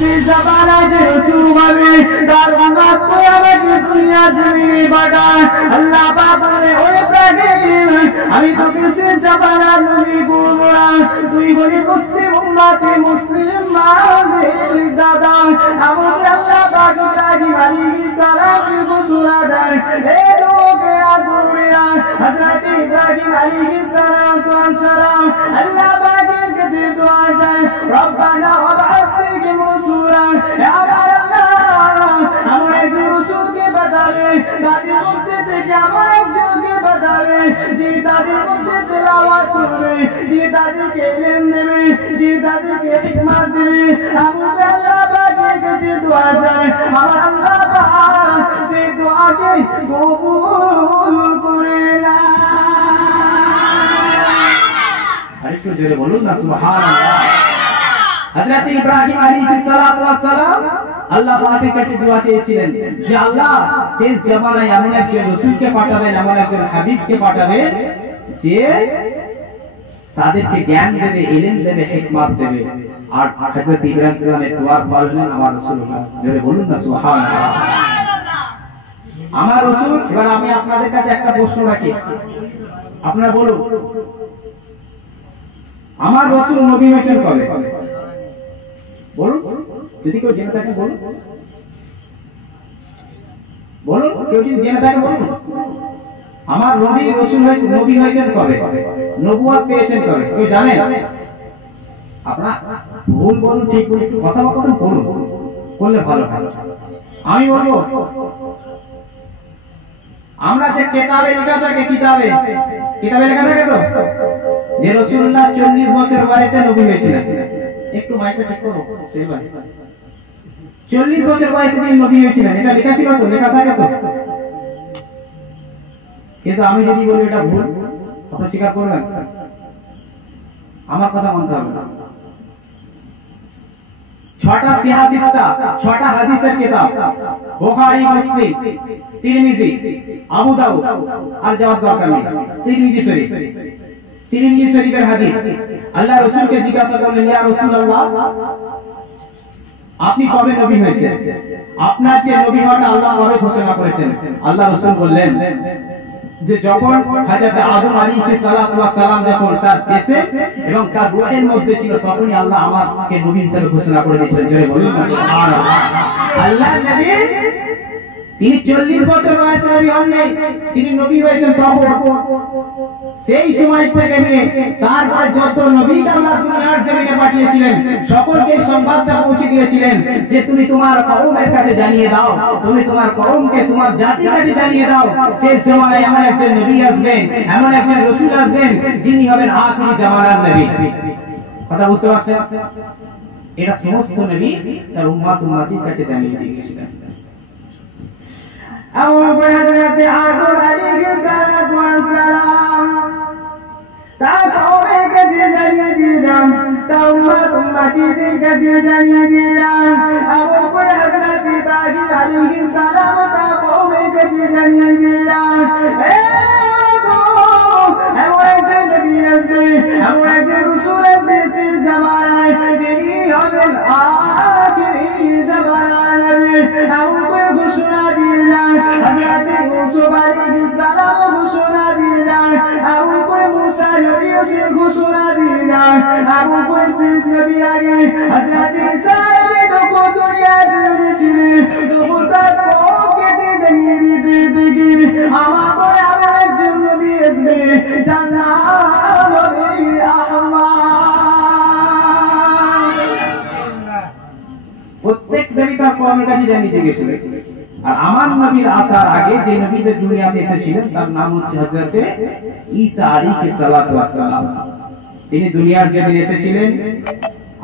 যে জামানায় যে রাসূল হবে তার উম্মত তো আমাকে দুনিয়া জমিনে পাঠায়। আল্লাহ পাক বলে ও ইব্রাহিম আমি তোকে সে জামানার নবী করব না, তুই বলি মুসলিম উম্মতে মুসলিম মাদের দাদা। আমার আল্লাহ পাক ইব্রাহিম আলাইহিস সালামকে ঘোষণা দেয় এই লোকে আদুরিয়া হযরত ইব্রাহিম আলাইহিস সালাম আল্লাহ পাকের কাছে দোয়া যায় রব্বানা ওয়াবআস ফীহিম রাসূলা, আমার আল্লাহ আমার একজন রাসূলকে পাঠাবে, তাদের মধ্যে থেকে আমার একজনকে পাঠাবে যে তাদের মধ্যে তেলাওয়াত করবে, যে তাদেরকে ইলম দেবে, যে তাদেরকে হিকমত দেবে। আমার আল্লাহ পাকের কাছে দোয়া যায়, আমার আল্লাহ পাক সেই দোয়াকে কবুল করে না। আরেকটু জোরে বলুন না সুবহানাল্লাহ। হযরত ইব্রাহিম আলাইহিস সালাম আল্লাহ পাকের কাছে দোয়া চেয়েছিলেন যে আল্লাহ শেষ জামানায় এমন একজন রাসূলকে পাঠাবেন, এমন একজন হাবিবকে পাঠাবেন যে তাদেরকে জ্ঞান দেবে, ইলম দেবে, হিকমত দেবে। আর হযরত ইব্রাহিম সালামের দোয়ার ফল হলেন আমার রাসূলুল্লাহ। জোরে বলুন না সুবহানাল্লাহ। আমার রাসূল। এবার আমি আপনাদের কাছে একটা প্রশ্ন রাখি, আপনারা বলুন আমার রাসূল নবী হয়েছেন কবে? বলুন, যদি কেউ জেনে থাকে বলুন, বলুন, কেউ যদি জেনে থাকে বলুন। আমার নবী রাসূল হয়েছে, নবী হয়েছেন কবে? নবুয়ত পেয়েছেন কবে? কেউ জানেন? আপনারা ভুল বলুন, ঠিক বলুন, একটু কথা বলুন, বললে ভালো ভালো। আমি বলবো আমরা যে কিতাবে লেখা থাকে, কিতাবে লেখা থাকে তো যে রাসূলুল্লাহ 40 বছর বয়সে নবী হয়েছিলেন। একটু মাইকটা ঠিক করো সেই ভাই। 40 বছর বয়সে তিনি নবী হয়েছিলেন, এটা লেখা ছিল তো, লেখা থাকে তো। কিন্তু আমি যদি বলি এটা ভুল, আপনি স্বীকার করবেন? আমার কথা মানতে হবে না। 6টা সিহাহ, 6টা হাদিসের কিতাব, বুখারী, মুসলিম, তিরমিজি, আবু দাউদ, আর যাওয়ার দরকার নেই, তিরমিজি শরীফ, তিরমিজি শরীফের হাদিস। আল্লাহ রাসূলকে জিজ্ঞাসা করলেন ইয়া রাসূলুল্লাহ আপনি কবে নবী হয়েছেন? আপনার যে নবী হওয়াটা আল্লাহ কবে ঘোষণা করেছেন? আল্লাহ রাসূল বললেন যে যখন হযরত আদম আলাইহিস সালাম যখন তার দেশে এবং তার রূহের মধ্যে ছিল তখনই আল্লাহ আমাকে নবী হিসেবে ঘোষণা করে দিয়েছিলেন। জোরে বলুন সুবহানাল্লাহ। আল্লাহ নবী তিনি 40 বছর বয়সে নবী হননি, তিনি নবী হয়েছেন তখন। সেই সময় থেকে নিয়ে তারপরে যত নবীকে আল্লাহ দুনিয়ার জমিনে পাঠিয়েছিলেন সকলকে সংবাদটা পৌঁছে দিয়েছিলেন যে তুমি তোমার কওমের কাছে জানিয়ে দাও, তুমি তোমার কওমকে, তোমার জাতির কাছে জানিয়ে দাও শেষ জামানায় এমন একজন নবী আসবেন, এমন একজন রাসূল আসবেন যিনি হবেন আখিরি জামানার নবী। কথা বুঝতে পারছেন? এটা সমস্ত নবী তার উম্মতির কাছে জানিয়ে দিয়েছিলেন। আমার হযরত আদম আলাইহিস সালাম তার কওমের কাছে জানিয়ে দিলেন, তার উম্মতিদের কাছে জানিয়ে দিলেন। আমার হযরত ইব্রাহিম আলাইহিস সালাম তার কওমের কাছে জানিয়ে দিলেন এমন একজন নবী আসবে, এমন একজন রাসূল আসবে শেষ জামানায়, তিনি হবেন আখিরি জামানার নবী। এমন করে ঘোষণা দিলেন হযরত ইউসুফ আলাইহিস সালাম ঘোষণা দিলেন, এমন করে মুসা নবী এসে ঘোষণা দিলেন, এমন করে শেষ নবী আগে হযরত ঈসা নবী যখন দুনিয়ায় ছিলেন তখন তার কওমকে জানিয়ে দিতেন আমার পরে আবার একজন নবী আসবে যার নাম হবে আহমদ। প্রত্যেক নবী তার কওমের কাছে জানিয়ে গেছিলেন। আর আমার নবীর আসার আগে যে নবীদের দুনিয়াতে এসেছিলেন তার নাম হচ্ছে হযরত ঈসা আলাইহিস সালাম। তিনি দুনিয়ার জমিনে এসেছিলেন,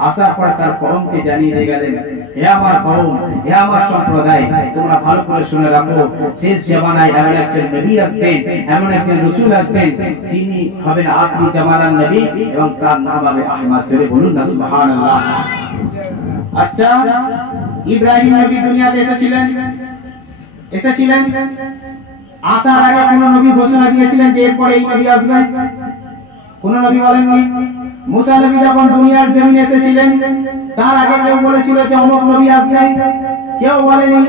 আসার পরে তার কওমকে জানিয়ে দিয়ে গেলেন হে আমার কওম, হে আমার সম্প্রদায়, তোমরা ভালো করে শুনে রাখো শেষ জামানায় এমন একজন নবী আসবেন, এমন একজন রাসূল আসবেন যিনি হবেন আখিরি জামানার নবী এবং তার নাম হবে আহমদ। জোরে বলুন না সুবহানাল্লাহ। আচ্ছা, ইব্রাহিম নবী দুনিয়াতে এসেছিলেন, আসার আগে কোন নবী ঘোষণা দিয়েছিলেন যে এরপরে এই নবী আসবেন? কোন নবী বলেননি। মুসা নবী যখন দুনিয়ার জমিনে এসেছিলেন তার আগে কেউ বলেছিল যে অমুক নবী আসবেন? কেউ বলেনি।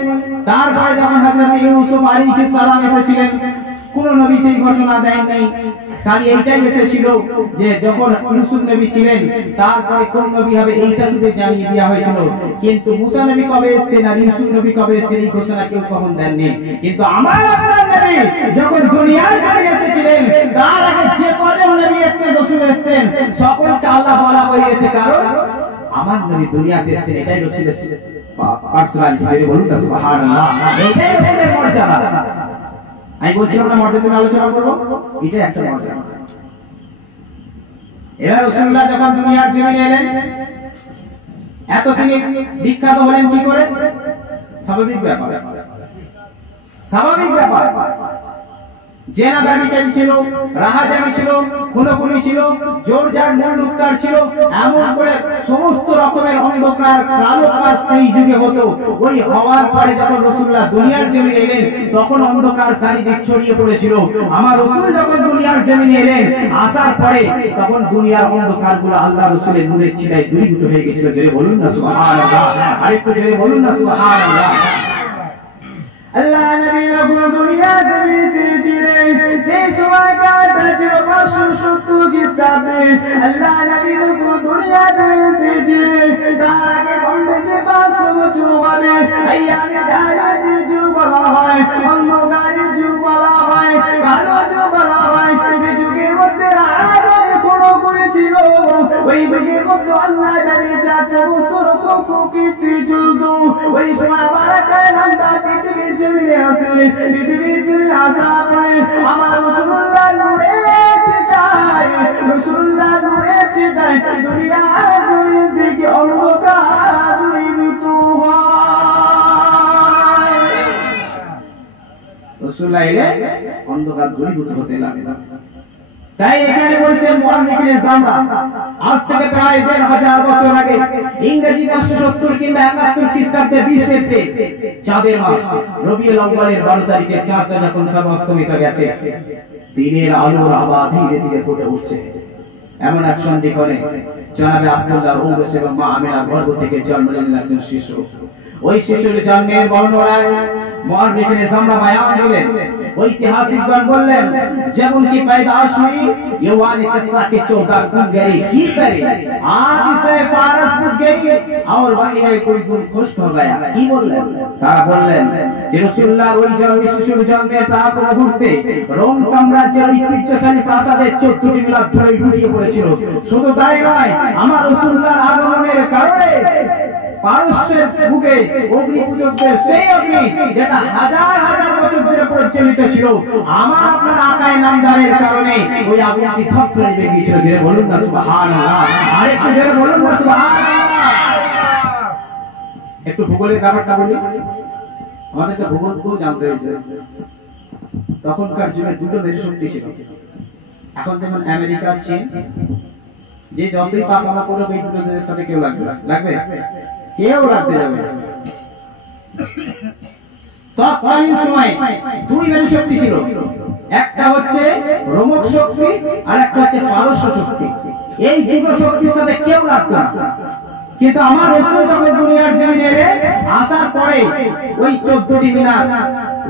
তারপরে যখন হযরত ইউসুফ আলাইহিস সালাম এসেছিলেন কোন নবী সেই ঘটনা দেন নাই। খালি এইটাই এসেছিল যে যখন ইউসুফ নবী ছিলেন তারপরে কোন নবী হবে এইটা শুধু জানিয়ে দেওয়া হয়েছিল, কিন্তু মুসা নবী কবে এসেছেন আর ইউসুফ নবী কবে এসেছেন এই ঘোষণা কেউ কখন দেননি। কিন্তু আমার আপনার নবী যখন দুনিয়ার জমিনে এসেছিলেন তার আগে যে কজন নবী এসেছেন, রাসূল এসেছেন, সকলকে আল্লাহ বলা হয়েছে, কারণ আমার নবী দুনিয়াতে এসেছেন, এটাই রাসূলের পার্সোনালিটি। বলুন না সুবহানাল্লাহ, এটাই রাসূলের মর্যাদা। আমি বলছিলাম না মর্যাদা নিয়ে আলোচনা করবো, এটা একটা মর্যাদা। এবার রাসূলুল্লাহ যখন দুনিয়ার জমিনে এলেন এত তিনি বিখ্যাত হলেন কি করে? স্বাভাবিক ব্যাপার, স্বাভাবিক ব্যাপার। জেনা ব্যভিচারী ছিল, রাহাজানি ছিল, খুনোখুনি ছিল, জোর জার মূল উত্তার ছিল, এমন করে সমস্ত রকমের অন্ধকার কালো কাজ সেই যুগে হতো। ওই হওয়ার পরে যখন রাসূলুল্লাহ দুনিয়ার জমিনে এলেন তখন অন্ধকার চারিদিক ছড়িয়ে পড়েছিল। আমার রাসূল যখন দুনিয়ার জমিনে এলেন আসার পরে তখন দুনিয়ার অন্ধকারগুলো আল্লাহ রাসূলের নূরের ছিলায় দূরীভূত হয়ে গেছিল। জোরে বলুন না সুবহানাল্লাহ, আরেকটু জোরে বলুন না সুবহানাল্লাহ। আল্লাহ নবী যখন দুনিয়া জমিনে এসেছিলেন সেই সময়কারটা ছিল 570 খ্রিস্টাব্দে। আল্লাহ নবী যখন দুনিয়া জমিনে এসেছিলেন তার আগে কম বেশি 500 বছর হবে। আইয়ামে জাহিলিয়াতের যুগ বলা হয়, অন্ধকারের যুগ বলা হয়, কালো যুগ বলা হয়। সেই যুগের মধ্যে রাহাজানি কোনো করেছিল। ওই যুগের মধ্যে আল্লাহ জানিয়েছে সমস্ত রকম কুকীর্তি চলত। ওই সময় বারাকায় নামটা পৃথিবীর জমিনে আসে, পৃথিবীর জমিনে আসার পরে আমার রাসূলুল্লাহ নূরে ছিটায়, রাসূলুল্লাহ নূরে ছিটায় দুনিয়ার জমিন থেকে অন্ধকার দূরীভূত হয়। রাসূলুল্লাহ এলে অন্ধকার দূরীভূত হতে লাগলো। তাই এখানে বলছেন মুআল্লিফে জামরা আজ থেকে প্রায় ১৫০০ বছর আগে ইংরেজি 570 কিংবা 71 খ্রিস্টাব্দে 20 এপ্রিল চাঁদের মাস রবিউল আউয়ালের 12 তারিখে চাঁদটা যখন সর্বাস্তমিত গেছে, দিনের আলোর আভা ধীরে ধীরে ফুটে উঠছে। এমন এক সন্ধিক্ষণে জনাবে আব্দুল্লাহ ওয়াইস এবং মা আমিনা গর্ভ থেকে জন্ম নিলেন একজন শিশু। ওই শিশুর জন্মের বর্ণনায় মুআল্লিফে জামরা বয়ান দিলেন, ঐতিহাসিকগণ বললেন যেমন কি पैदाइश हुई यौवान किस्सा के 14 गुण गए की करे आज से फारस बुझ गई और वही कोई गुण खुश हो गया। কি বললেন? তারা বললেন যে রাসূলুল্লাহ ওই শিশুর জন্মের প্রাক মুহূর্তে রোম সাম্রাজ্যের ঐতিহ্যশালী প্রাসাদের 14টি মিনার ধরে লুটিয়ে পড়েছিল। শুধু তাই নয়, আমার রাসূলুল্লাহর আগমনের কারণে পারস্যের বুকে অগ্নি পূজকদের সেই অগ্নি যেটা হাজার হাজার বছর ধরে প্রচলিত ছিল, আমার আপনার আকায় নামদারের কারণে ওই আগুনটি ধপ করে বেরিয়েছিল। জোরে বলুন না সুবহানাল্লাহ, আরেকটু জোরে বলুন না সুবহানাল্লাহ। একটু ভূগোলের ব্যাপারটা বলি, আমাদেরকে ভূগোল খুব জানতে হয়েছে। তখনকার যুগে দুটো দেশ শক্তি ছিল। এখন যেমন আমেরিকা, চীন, যে যতই পাকামা করবে এই দুটো দেশের সাথে কেউ লাগবে কেউ রাখতে যাবে না। তৎকালীন সময় দুই মেরু শক্তি ছিল, একটা হচ্ছে রোমক শক্তি আর একটা হচ্ছে পারস্য শক্তি। এই দুটো শক্তির সাথে কেউ রাখতো না। কিন্তু আমার রাসূল যখন দুনিয়ার জমিনে এলেন আসার পরে ওই 14টি মিনার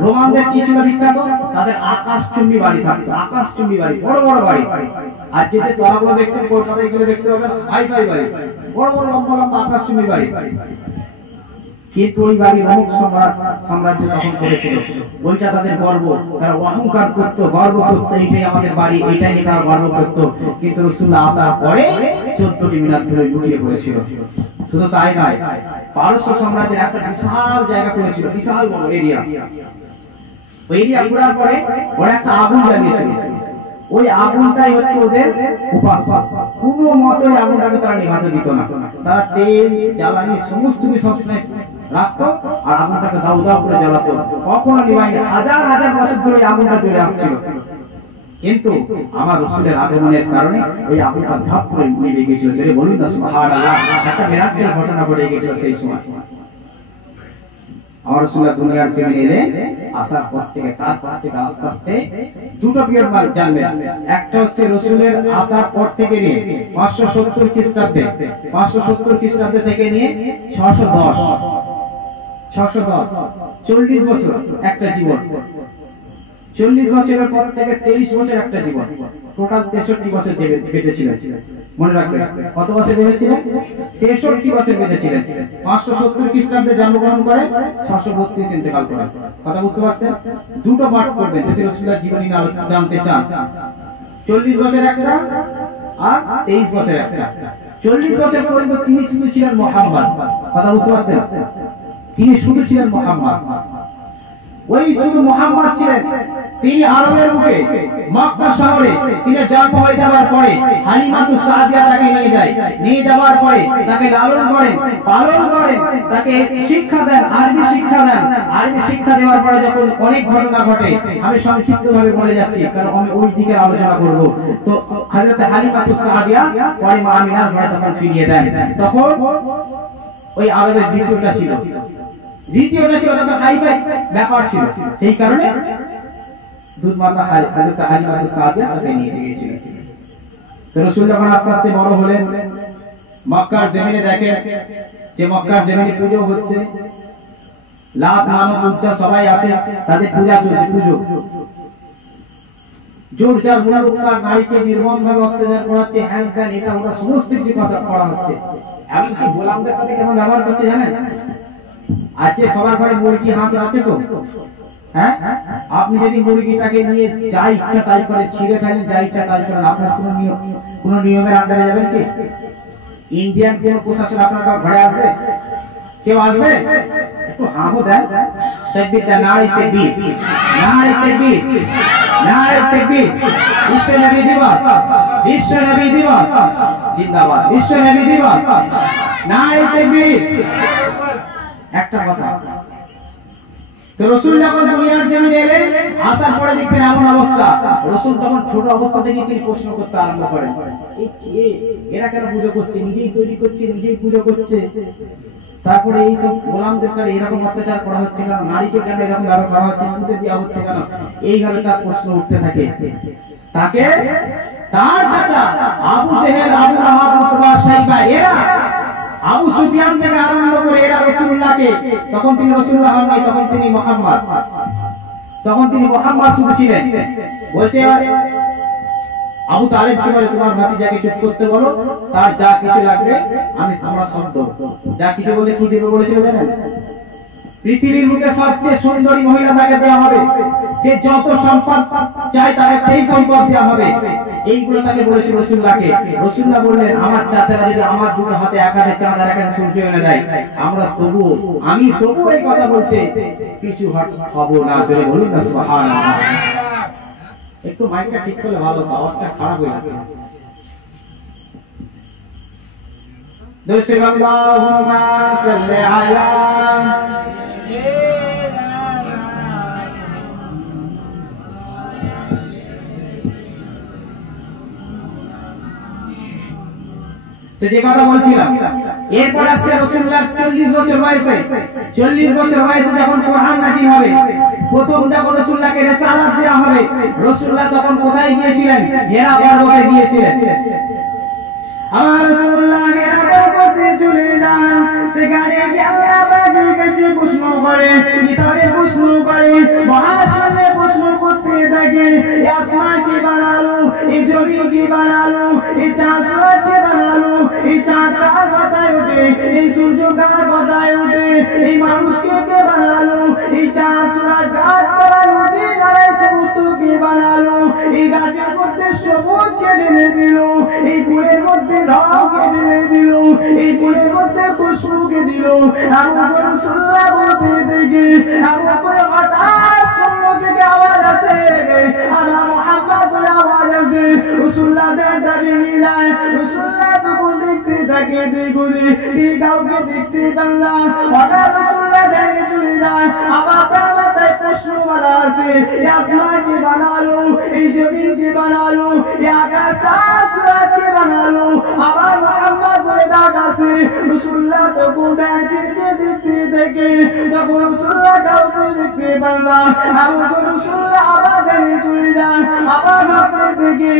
রোমানদের কি ছিল বিখ্যাত? তাদের আকাশচুম্বী বাড়ি থাকতো, আকাশচুম্বী বাড়ি, বড় বড় বাড়ি। আর যেতে তোরাগুলো দেখতেন কলকাতায় গেলে দেখতে পাবেন হাইফাই বাড়ি, বড় বড় লম্বা লম্বা আকাশচুম্বী বাড়ি। কিন্তু ওই বাড়ি রোমক সাম্রাজ্য তখন করেছিল, ওইটা তাদের গর্ব, তারা অহংকার করতো, গর্ব করতো, এইটাই আমাদের বাড়ি, এইটাই নিয়ে তারা গর্ব করতো। কিন্তু রাসূলুল্লাহ আসার পরে 14টি মিনার ধরে লুটিয়ে পড়েছিল। শুধু তাই নয়, পারস্য সাম্রাজ্যের একটা বিশাল জায়গা পড়েছিল, বিশাল বড় এরিয়া। ওই এরিয়া ঘোরার পরে ওরা একটা আগুন জ্বালিয়েছিল। ওই আগুনটাই হচ্ছে ওদের উপাস্য। কোনো মতে ওই আগুনটাকে তারা নিভাতে দিত না। তারা তেল জ্বালানি সমস্ত কিছু সবসময় রাখতো আর আগুনটাকে দাউ দাউ করে জ্বালাতো, কখনো নিভায়নি। হাজার হাজার বছর ধরে আগুনটা জ্বলে আসছিল। কিন্তু আমার রাসূলের আগমনের কারণে ওই আগুনটা ধাপ করে নিভে গিয়েছিল। যদি বলুন না সুবহানাল্লাহ, একটা মিরাকেল ঘটনা ঘটে গিয়েছিল সেই সময়। আমার রাসূলুল্লাহ দুনিয়ার জমিনে এলে আসার পর থেকে তারপর থেকে আস্তে আস্তে দুটো পিরিয়ড মানে জানবেন। একটা হচ্ছে রাসূলের আসার পর থেকে নিয়ে 570 খ্রিস্টাব্দে 570 খ্রিস্টাব্দে থেকে নিয়ে 610 40 বছর একটা জীবন। 40 বছরের পর থেকে 23 বছর একটা জীবন, টোটাল 63 বছর বেঁচেছিলেন। মনে রাখবেন কত বছর বেঁচেছিলেন? 63 বছর বেঁচেছিলেন। 570 খ্রিস্টাব্দে জন্মগ্রহণ করে 632 ইন্তেকাল করেন। কথা বুঝতে পারছেন? দুটো পাঠ করবেন যদি রাসূলুল্লাহর জীবনী জানতে চান। 40 বছর একটা আর 23 বছর একটা। 40 বছর পর্যন্ত তিনি শুধু ছিলেন মুহাম্মদ। কথা বুঝতে পারছেন? তিনি শুধু ছিলেন মুহাম্মদ। ওই শুধু মুহাম্মদ ছিলেন। তিনি আরবের বুকে মক্কা শহরে তিনি জন্ম হয়ে যাওয়ার পরে হালিমাতুস সাদিয়া তাকে নিয়ে যাওয়ার পরে তাকে লালন করেন, পালন করেন, তাকে শিক্ষা দেন, আরবি শিক্ষা দেন। আরবি শিক্ষা দেওয়ার পরে যখন অনেক ঘটনা ঘটে, আমি সংক্ষিপ্তভাবে বলে যাচ্ছি কারণ আমি ওই দিকে আলোচনা করব। তো হযরত হালিমাতুস সাদিয়া পরে মা আমিনার ঘরে তখন ফিরিয়ে দেন। তখন ওই আরবের দ্বিতীয়টা ছিল তখন হাইফাই ব্যাপার ছিল, সেই কারণে দুধ মাতা হযরত হালিমাতুস সাদিয়া তাকে নিয়ে গিয়েছিলেন। তো রাসূল যখন আস্তে আস্তে বড় হলেন, মক্কার জমিনে দেখেন যে মক্কার জমিনে পূজা হচ্ছে, লাত মানত উজ্জা সবাই আছে, তাদের পূজা চলছে, পুজো জোর জার মুনাফিকার নারীকে নির্মমভাবে অত্যাচার করাচ্ছে, হ্যান ত্যান এটা ওটা সমস্ত কিছু কথা করা হচ্ছে। এমনকি গোলামদের সাথে কেমন ব্যবহার করছে জানেন? আজকে সবার ঘরে মুরগি হাঁস আছে তো, হ্যাঁ, আপনি যদি মুরগিটাকে নিয়ে যা ইচ্ছা তাই করে ছিঁড়ে ফেলেন, যা ইচ্ছা তাই করেন, আপনার কোন নিয়মের আন্ডারে যাবেন কি? ইন্ডিয়ান কোন প্রশাসন আপনার ঘরে আসবে? কেউ আসবে? একটু হাঁহো দেন, তাকবীর দেন, নারে তাকবীর, নারে তাকবীর, নারে তাকবীর। বিশ্ব নবী দিবস, বিশ্ব নবী দিবস জিন্দাবাদ, বিশ্ব নবী দিবস, নারে তাকবীর। একটা কথা, তো রাসূল যখন দুনিয়ার জমিনে এলেন, আসার পরে দেখতেন এমন অবস্থা, রাসূল তখন ছোট অবস্থা থেকে তিনি প্রশ্ন করতে আরম্ভ করেন, এরা কেন পুজো করছে? নিজেই তৈরি করছে, নিজেই পুজো করছে, তারপরে এই সব গোলামদের কাছে এরকম অত্যাচার করা হচ্ছে কেন? নারীকে কেন এরকম ব্যবহার করা হচ্ছে? পুজো দেওয়া হচ্ছে কেন? এইভাবে তার প্রশ্ন উঠতে থাকে। তাকে তার চাচা আবু জেহেল, আবু লাহাব, উতবা, শাইবা, এরা আবু সুফিয়ান থেকে আরম্ভ করে এরা রাসূলুল্লাহকে, তখন তিনি রাসূলুল্লাহ হন নাই, তখন তিনি মুহাম্মদ, তখন তিনি মুহাম্মদ শুধু ছিলেন। বলছে আবু তালেবকে বলে তোমার ভাতিজাকে চুপ করতে বলো, তার যা কিছু লাগবে আমরা সব দেব। যা কিছু বলে কি দেব বলেছিল জানেন? পৃথিবীর বুকে সবচেয়ে সুন্দরী মহিলা তাকে দেওয়া হবে, সে যত সম্পদ চায় তাকে সেই সম্পদ দেওয়া হবে। এইগুলো তাকে বলেছিল রাসূলুল্লাহকে। রাসূলুল্লাহ বললেন আমার চাচারা যদি আমার দুটো হাতে এক হাতে চাঁদ আর এক হাতে সূর্য এনে দেয়, আমি তবু এই কথা বলতে কিছু হব না। চলে বলুন না সুবহানাল্লাহ। একটু মাইকটা ঠিক করলে ভালো, আওয়াজটা খারাপ হয়ে যাচ্ছে। দোসর আল্লাহুম্মা সাল্লি আলা তো যে কথা বলছিলাম, এরপর আসছে রাসূলুল্লাহ 40 বছর বয়সে। 40 বছর বয়সে যখন কোরআন নাযিল হবে, প্রথম যখন রাসূলুল্লাহকে রিসালাত দেওয়া হবে, রাসূলুল্লাহ তখন কোথায় গিয়েছিলেন? হেরা পর্বতে গিয়েছিলেন। আমার রাসূলুল্লাহ হেরা পর্বতে চলে যান, সেখানে গিয়ে আল্লাহ পাকের কাছে প্রশ্ন করে, ভিতরে প্রশ্ন করে, মহাশূন্যে প্রশ্ন করতে থাকে, এই আসমান কে বানালো, এই জমিন কে বানালো, এই চাঁদ কে বানালো, এই চাঁদ কার কথায় ওঠে, এই সূর্য কার কথায় ওঠে, এই মানুষকে কে বানালো, এই চাঁদ সূরা গাছ পালা নদী নালা সমস্ত কে বানালো, এই গাছের মধ্যে সবুজ কে ঢেলে দিল, এই ফুলের মধ্যে রং কে ঢেলে দিল, এই ফুলের মধ্যে খুশবু কে দিল। আর রাসূলুল্লাহ বলতে থেকে আর করে হঠাৎ শূন্য থেকে আওয়াজ আসে, আল্লাহ মুহাম্মদ বলে আওয়াজ আসে রাসূলুল্লাহ দাঁড়িয়ে যায় রাসূলুল্লাহ তখন দেখতে থাকে দেখুনি তিনি কাউকে দেখতে পেল না হঠাৎ রাসূলুল্লাহ দাঁড়িয়ে চলে যায় আবার তার মাথায় প্রশ্ন বলা আছে আসমান কে বানালো এই জমিন কে বানালো এই আকাশ চাঁদ কে বানালো আবার মুহাম্মদ বলে ডাক আসে রাসূলুল্লাহ তখন দাঁড়িয়ে দেখতে থাকে তখন রাসূলুল্লাহ কাউকে দেখতে পেল না আবার রাসূলুল্লাহ আবার দাঁড়িয়ে চলে যায় আবার ভাবতে থেকে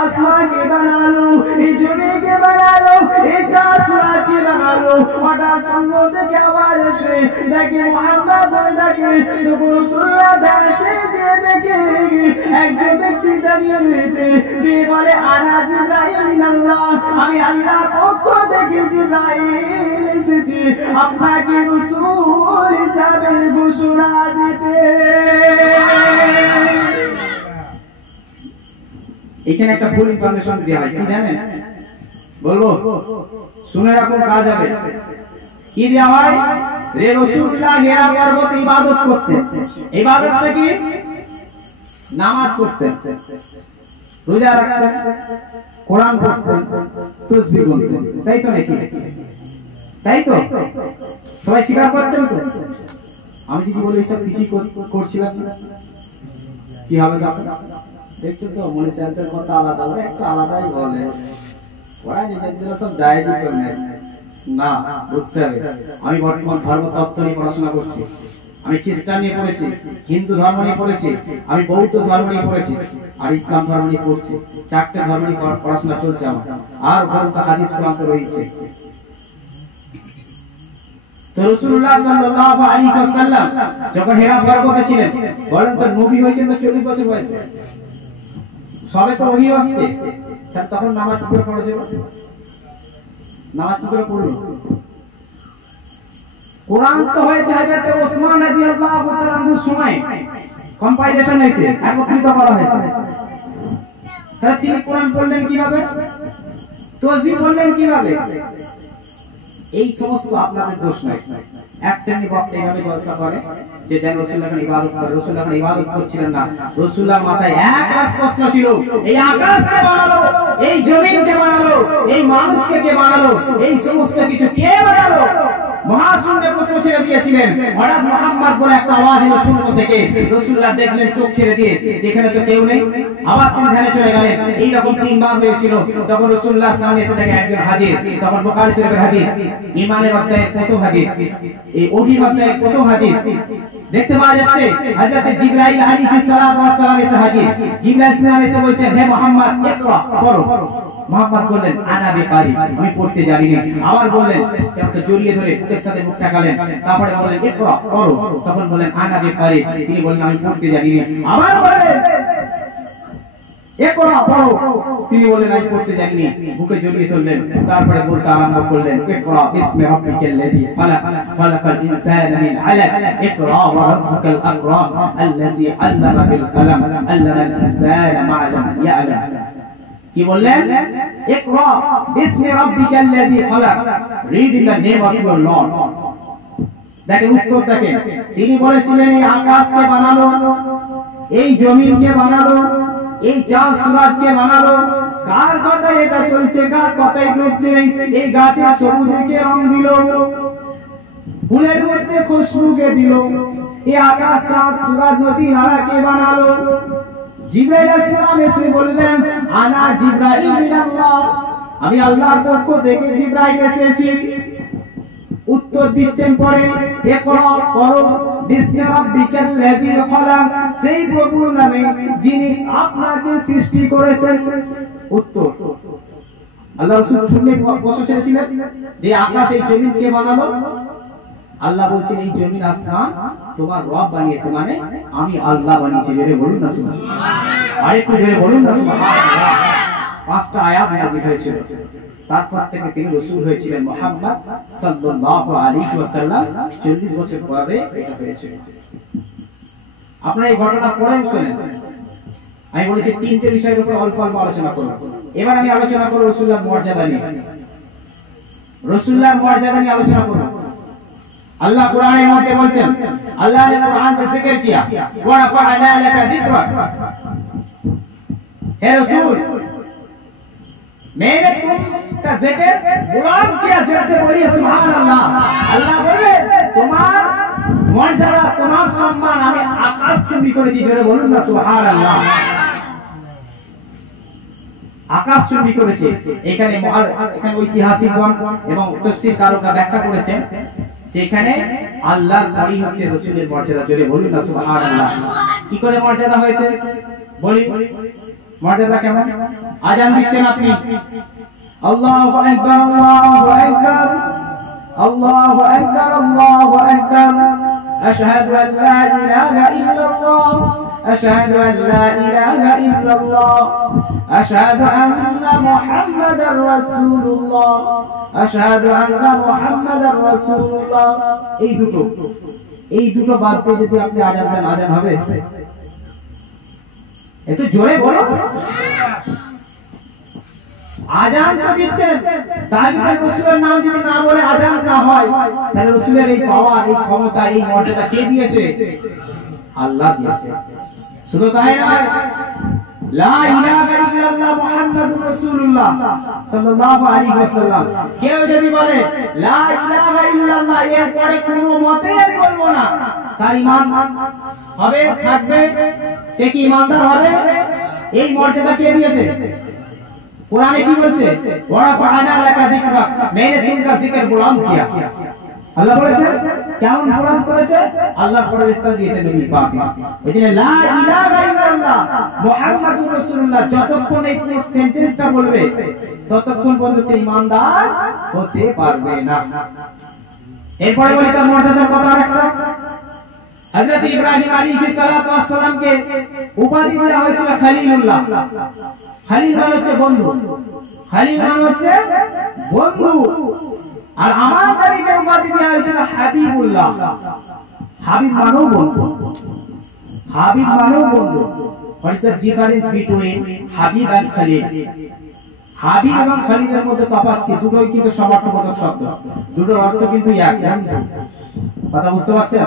আসমান কে বানালো এই জমিন কে বানালো এই চাঁদ কে বানালো হঠাৎ সামনে থেকে আওয়াজ আসে দেখে মুহাম্মদ বলে ডাকে তখন রাসূলুল্লাহ দাঁড়িয়ে দেখে একজন ব্যক্তি দাঁড়িয়ে রয়েছে যে বলে আনা জিবরাইল মিনাল্লাহ আমি আল্লাহর পক্ষ থেকে জিবরাইল এসেছি আপনাকে রাসূল হিসাবে ঘোষণা দিতে। এখানে একটা ফুল ইনফরমেশন দেওয়া হয় কি জানেন বলবো শুনে রাখুন কাজ হবে কি দেওয়া হয় রে রাসূলুল্লাহ হেরা পর্বতে ইবাদত করতেন ইবাদতটা কি নামাজ পড়তেন রোজা রাখতেন কোরআন পড়তেন তাসবিহ করতেন তাই তো নাকি তাই তো সবাই স্বীকার করতেন তো আমি যদি বলি সব কিছু করছিলাম কি হবে দেখছো তো মনে সেন্টার কথা আলাদা ওরা একটা আলাদাই বলে ওরা নিজেদের সব যায় দিতে না বুঝতে হবে আমি বর্তমান ধর্মতত্ত্ব নিয়ে পড়াশোনা করছি আমি খ্রিস্টান নিয়ে পড়েছি হিন্দু ধর্ম নিয়ে পড়েছি আমি বৌদ্ধ ধর্ম নিয়ে পড়েছি আর ইসলাম ধর্ম নিয়ে পড়ছি চারটে ধর্ম নিয়ে পড়াশোনা চলছে আমার আর গ্রন্থ হাদিস কোরআন তো রয়েছে তো রাসূলুল্লাহ সাল্লাল্লাহু আলাইহি ওয়াসাল্লাম যখন হেরা পর্বতে ছিলেন বলেন তো নবী হয়েছেন তো 40 বছর বয়সে সবে তো ওহী আসছে তখন নামাজ পড়ে পড়েছে নামাজ পড়ে পড়লো কোরআন তো হয়েছে হযরত ওসমান রাদিয়াল্লাহু তাআলা আনহুর সময় কম্পাইলেশন হয়েছে একত্রিত করা হয়েছে তাহলে তিনি কোরআন পড়লেন কিভাবে তাসবিহ পড়লেন কিভাবে এই সমস্ত আপনাদের দোষ নয় এক শ্রেণী বক্তা এইভাবে জলসা করে যে যেন রাসূলুল্লাহ ইবাদত করে রাসূলুল্লাহ ইবাদত করছিলেন না রাসূলুল্লাহর মাথায় এক রাস প্রশ্ন ছিল এই আকাশকে বানালো এই জমিনকে বানালো এই মানুষকে কে বানালো এই সমস্ত কিছু কে বানালো মহাশূন্যে প্রশ্ন ছেড়ে দিয়েছিলেন হঠাৎ মুহাম্মদ বলে একটা আওয়াজ এলো শূন্য থেকে রাসূলুল্লাহ দেখলেন চোখ ছেড়ে দিয়ে যেখানে তো কেউ নেই আবার তিনি ধ্যানে চলে গেলেন এই রকম তিনবার হয়েছিল তখন রাসূলুল্লাহ সামনে এসে দেখে একজন হাজির তখন বুখারী শরীফের হাদিস ঈমানের অধ্যায়ে কত হাদিস এই ওহীর অধ্যায়ে কত হাদিস দেখতে পাওয়া যাচ্ছে হযরত জিবরাইল আলাইহিস সালাতু ওয়াস সালাম এসে হাজির জিবরাইল সালাম এসে বলছেন হে মুহাম্মদ ইকরা পড়ো মুহাম্মদ বললেন আনা বিকারি আমি পড়তে জানি না আবার বললেন তাকে জড়িয়ে ধরে বুকের সাথে মুখ ঠেকালেন তারপরে বললেন ইকরা পড়ো তখন বললেন আনা বিকারি তিনি বললেন আমি পড়তে জানি না আবার বললেন ইকরা পড়ো তিনি বললেন আমি পড়তে জানি না বুকে জড়িয়ে ধরলেন তারপরে বলতে আরম্ভ করলেন ইকরা বিসমি রাব্বিকাল্লাযী খালাক খালাকাল ইনসানা মিন আলাক ইকরা ওয়া রাব্বুকাল আকরাম আল্লাযী আল্লামা বিল কলম আল্লামাল ইনসানা মা লাম ইয়ালাম কি বললেন ইকরা বিসমি রাব্বিকাল্লাযী খালাক read in the name of your lord দেখেন উত্তর দেখেন তিনি বলেছিলেন এই আকাশকে বানালো এই জমিনকে বানালো এই চাঁদ সূরজকে বানালো কার কথায় এটা চলছে কার কথায় ঘটছে এই গাছের সবুজকে রং দিল ফুলের মধ্যে খুশবুকে দিল এই আকাশ চাঁদ সূরজ নদী নালাকে বানালো জিবরাইল আলাইহিস সালাম এসে বললেন আনা জিবরাইল মিনাল্লাহ আমি আল্লাহর পক্ষ থেকে জিবরাইল এসেছি উত্তর দিচ্ছেন পরে ইকরা পড়ো বিসমি রাব্বিকাল্লাযী খালাক সেই প্রভুর নামে যিনি আপনাকে সৃষ্টি করেছেন উত্তর আল্লাহ রাসূল শুনে প্রশ্ন ছেড়েছিলেন যে আকাশ এই জমিন কে বানালো আল্লাহ বলছেন এই জমিন আসমান তোমার রব বানিয়েছে মানে আমি আল্লাহ বানিয়েছি জোরে বলুন না সুবহানাল্লাহ আরেকটু জোরে বলুন না সুবহানাল্লাহ পাঁচটা আয়াত নাযিল হয়েছিল তারপর থেকে তিনি রাসূল হয়েছিলেন মুহাম্মদ সাল্লাল্লাহু আলাইহি ওয়াসাল্লাম 40 বছর পরে এটা হয়েছে আপনারা এই ঘটনা পড়েন শুনেন আমি বলেছি তিনটে বিষয়ের উপর অল্প অল্প আলোচনা করব এবার আমি আলোচনা করব রাসূলুল্লাহর মর্যাদা নিয়ে রাসূলুল্লাহর মর্যাদা নিয়ে আলোচনা করব আল্লাহ কোরআনের মধ্যে বলেন আল্লাহ ने कुरान में जिक्र किया व रफअना लका जिक्रा हे रसूल मैंने तुमका जिक्र गुलाम किया, जैसे बोलिए सुभान अल्लाह। अल्लाह बोले तुम्हार মর্যাদা তোমার সম্মান আমি আকাশ চুম্বি করেছি, জোরে বলুন না সুবহানাল্লাহ। আকাশ চুম্বি করেছে। এখানে ঐতিহাসিকগণ এবং তাফসীরকাররা ব্যাখ্যা করেছেন যে এখানে আল্লাহর পরই হচ্ছে রাসূলের মর্যাদা, জোরে বলুন না সুবহানাল্লাহ। কি করে মর্যাদা হয়েছে বলি, মর্যাদা কেমন? আযান দিচ্ছেন আপনি, আল্লাহু আকবার আল্লাহু আকবার আল্লাহু আকবার আল্লাহু আকবার আশহাদু আল লা ইলাহা ইল্লাল্লাহ আশহাদু আল লা ইলাহা ইল্লাল্লাহ আশহাদু আন্না মুহাম্মাদার রাসূলুল্লাহ আশহাদু আন্না মুহাম্মাদার রাসূলুল্লাহ। এই দুটো বাদ দিয়ে যদি আপনি আযান দেন, আযান হবে? একটু জোরে বলো। আযান তো দিচ্ছেন, তাহলে রাসূলের নাম যদি না বলে আযান না হয়, তাহলে রাসূলের এই পাওয়ার, এই ক্ষমতা, এই মর্যাদা কে দিয়েছে? আল্লাহ দিয়েছে। শুধু তাই নয়, লা ইলাহা ইল্লাল্লাহ মুহাম্মাদুর রাসূলুল্লাহ সাল্লাল্লাহু আলাইহি ওয়াসাল্লাম, কেউ যদি বলে লা ইলাহা ইল্লাল্লাহ এর পরে কোনো মতেই আমি বলবো না, তার ঈমান হবে, থাকবে, সে কি ঈমানদার হবে? এই মর্যাদা কে দিয়েছে? কোরআনে কি বলছে? ওয়া ফাআনা লাকা যিকরাক, मैंने तुमका जिक्र बुलंद किया। আল্লাহ বলেছে কেমন বুলন্দ করেছে? আল্লাহ পরিবেশন দিয়েছে নবী পাক। এজন্য লা ইলাহা ইল্লাল্লাহ মুহাম্মাদুর রাসূলুল্লাহ যতক্ষণ এই সেন্টেন্সটা বলবে ততক্ষণ পর্যন্ত ঈমানদার হতে পারবে না। এরপরে বলি তার মর্যাদার কথা আরেকটা। হযরত ইব্রাহিম আলাইহিস সালাতু ওয়াস সালামকে উপাধি দেওয়া হয়েছিল খলিলুল্লাহ। খলিল মানে হচ্ছে বন্ধু, খলিল মানে হচ্ছে বন্ধু। আর আমার নবীকে উপাধি দেওয়া হয়েছিল হাবিবুল্লাহ। হাবিব মানেও বন্ধু, হাবিব মানেও বন্ধু। What is the difference between Habib and Khalil? Habib এবং খলিলের মধ্যে তফাৎ কি? দুটোই কিন্তু সমার্থবোধক শব্দ, দুটোর অর্থ কিন্তু এক। কথা বুঝতে পারছেন?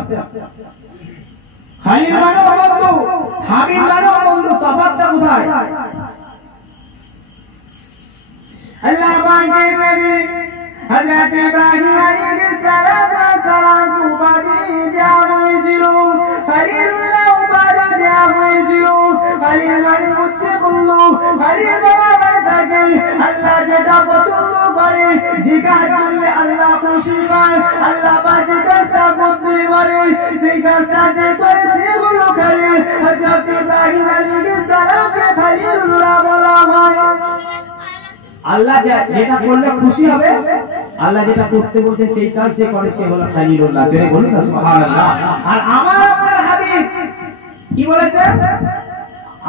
খলিল মানেও বন্ধু, হাবিব মানেও বন্ধু, তফাৎটা কোথায়? আল্লাহ পাকের নবী হযরত ইব্রাহিম আলাইহিস সালাতু ওয়াস সালাম উপাধি দেওয়া হয়েছিল খলিলুল্লাহ, উপাধি দেওয়া হয়েছিল। খলিল মানে হচ্ছে বন্ধু। খলিল বাবা থাকে আল্লাহ যেটা পছন্দ করে, যে কাজ করলে আল্লাহ খুশি হয়, আল্লাহ পাক যে কাজটা করতে পারে, সেই কাজটা যে করে সেগুলো খলিল। হযরত ইব্রাহিম আলাইহিস সালামকে খলিলুল্লাহ বলা হয়। আল্লাহ যেটা করলে খুশি হবে, আল্লাহ যেটা করতে বলছে সেই কাজ যে করে সে হলো খলিলুল্লাহ। জোরে বলুন না সুবহানাল্লাহ। আর আমার আপনার হাবিব কি বলেছে?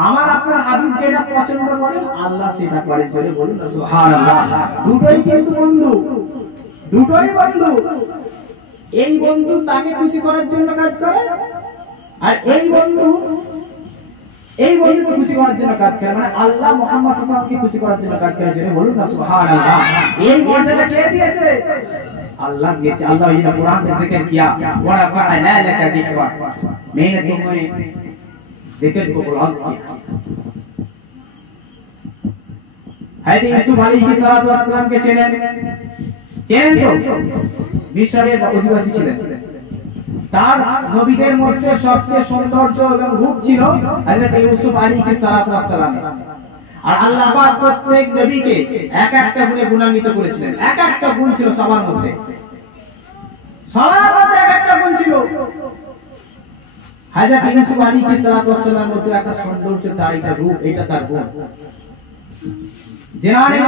আমার আপনার হাবিব যেটা পছন্দ করেন আল্লাহ সেটা করেন। জোরে বলুন না সুবহানাল্লাহ। দুটোই কিন্তু বন্ধু, দুটোই বন্ধু। এই বন্ধু তাকে খুশি করার জন্য কাজ করে, আর এই বন্ধুকে খুশি করার জন্য কাজ করে, মানে আল্লাহ মুহাম্মদ সাল্লাল্লাহু আলাইহি ওয়াসাল্লামকে খুশি করার জন্য কাজ করে। জোরে বলুন না সুবহানাল্লাহ। এই মর্যাদা কে দিয়েছে? আল্লাহ দিয়েছে। আল্লাহ এই কোরআনে जिक्र किया ওয়া রাফা'না লাকা যিকরাক, मैंने तुम्हें जिक्र को बुलंद किया। হযরত ইউসুফ আলাইহিস সালাতু ওয়াস সালাম কে চেনেন তো? মিশরের অধিবাসী ছিলেন। তার নবীদের মধ্যে সবচেয়ে সৌন্দর্য এবং রূপ ছিল হযরত ইউসুফ আলাইহিস সালাতু ওয়াস সালাম। আর আল্লাহ পাক প্রত্যেক নবীকে এক একটা গুণে গুণান্বিত করেছিলেন। এক একটা গুণ ছিল সবার মধ্যে, সবার মধ্যে এক একটা গুণ ছিল। হযরত ইউসুফ আলাইহিস সালাতু ওয়াস সালামের মধ্যে একটা সৌন্দর্য, তার একটা রূপ, এটা তার গুণ। জেনানে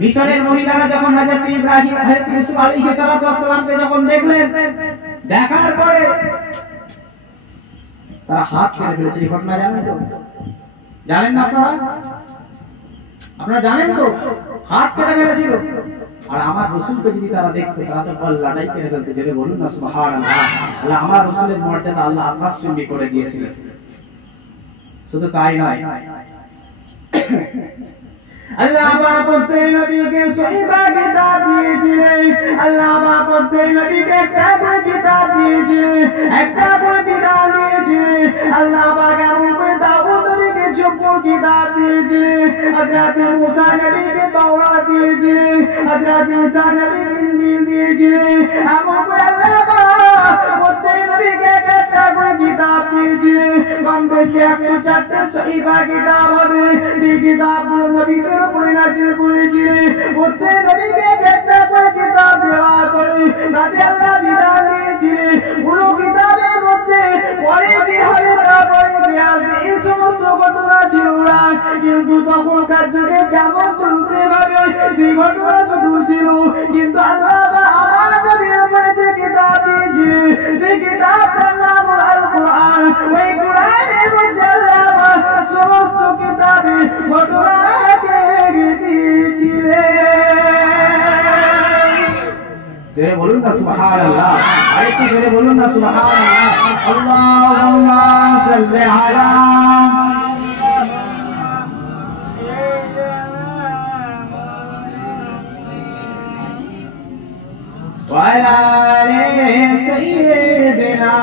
মিশরের মহিলারা যখন হযরত ইব্রাহিম হযরত ইউসুফ আলাইহিস সালাতু ওয়াস সালামকে যখন দেখলেন, দেখার পরে তারা হাত ছেড়ে ফেলেছে। এই ঘটনা জানেন তো? জানেন না আপনারা? আপনারা জানেন তো? হাত কেটে ফেলেছিল। আর আমার রাসূলকে যদি তারা দেখতো, তারা তো গলাটাই কেটে ফেলতো। জোরে বলুন না সুবহানাল্লাহ। আল্লাহ আমার রাসূলের মর্যাদা আল্লাহ আকাশচুম্বী করে দিয়েছিলেন। শুধু তাই নয়, আল্লাহ পাক প্রত্যেক নবীকে সহিবা কিতাব দিয়েছিলেন। আল্লাহ পাক মধ্যে নবীকে একটা করে কিতাব দিয়েছে, একটা করে বিধান দিয়েছে। আল্লাহ পাক এমন করে দাউদ নবীকে জব্বুর কিতাব দিয়েছে, হযরত মুসা নবীকে তাওরাত দিয়েছে, হযরত ঈসা নবীকে ইনজিল দিয়েছে। এমন করে আল্লাহ পাক প্রত্যেক নবীকে একটা করে কিতাব দিয়েছে। কম বেশি 104টা সহিফা কিতাব হবে, সেই কিতাবগুলো নবীদের উপরে নাযিল করেছে। প্রত্যেক নবীকে একটা করে কিতাব দেওয়ার পরে তাতে আল্লাহ বিধান দিয়েছে। পুরো কিতাবের মধ্যে পরে কি হবে তারপরে কি আসবে এই সমস্ত ঘটনা ছিল না, কিন্তু তখনকার যুগে কেমন চলতে হবে সেই ঘটনা শুধু ছিল। কিন্তু আল্লাহ আমার নবীর উপরে যে কিতাব দিয়েছে সেই কিতাবটার নাম আল কোরআন। ওই কোরআনের মধ্যে আল্লাহ সমস্ত কিতাবে ঘটনাকে দিয়েছিলেন। বলুন না সুবহানাল্লাহ, আরেকটু জোরে বলুন না সুবহানাল্লাহ। আল্লাহুম্মা সাল্লি আলা ওয়া আলা আলি সাইয়্যিদিনা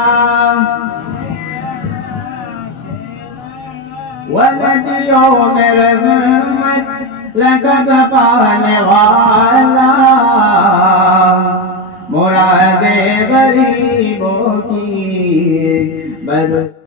ونبي يوم الرحمة لقد قال وعلى